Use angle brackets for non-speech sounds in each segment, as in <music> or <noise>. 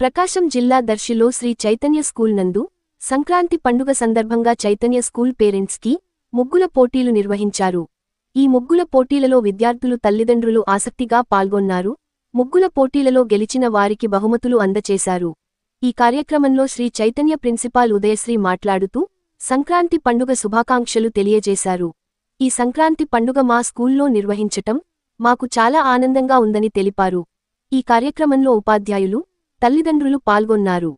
ప్రకాశం జిల్లా దర్శిలో శ్రీ చైతన్య స్కూల్ నందు సంక్రాంతి పండుగ సందర్భంగా చైతన్య స్కూల్ పేరెంట్స్కి ముగ్గుల పోటీలు నిర్వహించారు. ఈ ముగ్గుల పోటీలలో విద్యార్థులు తల్లిదండ్రులు ఆసక్తిగా పాల్గొన్నారు. ముగ్గుల పోటీలలో గెలిచిన వారికి బహుమతులు అందచేశారు. ఈ కార్యక్రమంలో శ్రీ చైతన్య ప్రిన్సిపాల్ ఉదయశ్రీ మాట్లాడుతూ సంక్రాంతి పండుగ శుభాకాంక్షలు తెలియజేశారు. ఈ సంక్రాంతి పండుగ మా స్కూల్లో నిర్వహించటం మాకు చాలా ఆనందంగా ఉందని తెలిపారు. ఈ కార్యక్రమంలో ఉపాధ్యాయులు తల్లిదండ్రులు పాల్గొన్నారు.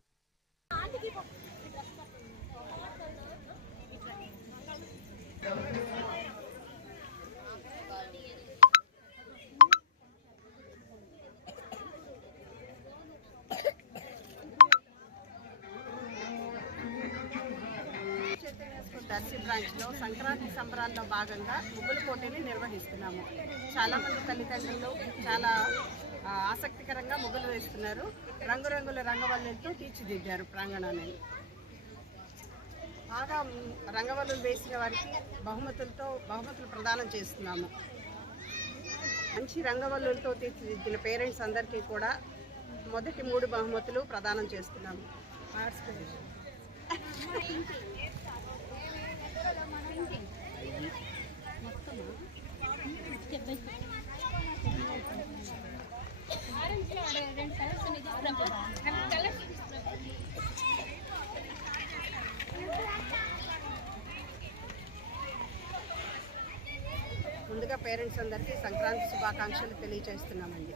దర్శి బ్రాంచ్లో సంక్రాంతి సంబరాల్లో భాగంగా ముగ్గుల పోటీని నిర్వహిస్తున్నాము. చాలామంది తల్లిదండ్రులు చాలా ఆసక్తికరంగా ముగ్గులు వేస్తున్నారు. రంగురంగుల రంగవల్లులతో తీర్చిదిద్దారు ప్రాంగణాన్ని. బాగా రంగవల్లులు వేసిన వారికి బహుమతులతో బహుమతులు ప్రదానం చేస్తున్నాము. మంచి రంగవల్లులతో తీర్చిదిద్దిన పేరెంట్స్ అందరికీ కూడా మొదటి మూడు బహుమతులు ప్రదానం చేస్తున్నాము. <laughs> ముందుగా పేరెంట్స్ అందరికీ సంక్రాంతి శుభాకాంక్షలు తెలియజేస్తున్నామండి.